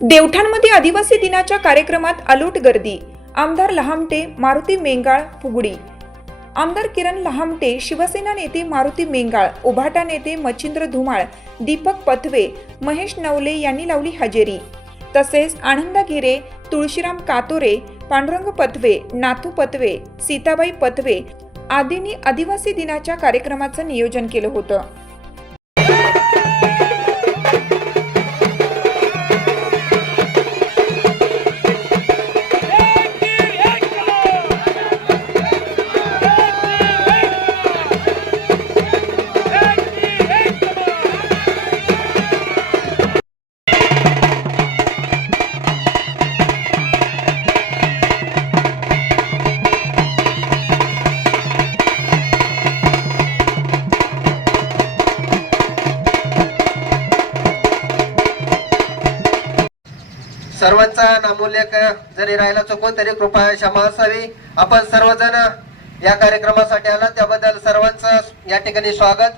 देवठाणमध्ये आदिवासी दिनाच्या कार्यक्रमात अलोट गर्दी. आमदार लहामटे मारुती मेंगाळ फुगडी. आमदार किरण लहामटे शिवसेना नेते मारुती मेंगाळ उभाटा नेते मच्छिंद्र धुमाळ दीपक पथवे महेश नवले यांनी लावली हजेरी. तसेच आनंदा गिरे तुळशीराम कातोरे पांडुरंग पथवे नाथू पथवे सीताबाई पथवे आदींनी आदिवासी दिनाच्या कार्यक्रमाचं नियोजन केलं होतं. सर्वांचा नामूल्य जरी राहिला चुकून तरी कृपा क्षमा असावी. आपण सर्वजण या कार्यक्रमासाठी आला त्याबद्दल सर्वांचं या ठिकाणी स्वागत.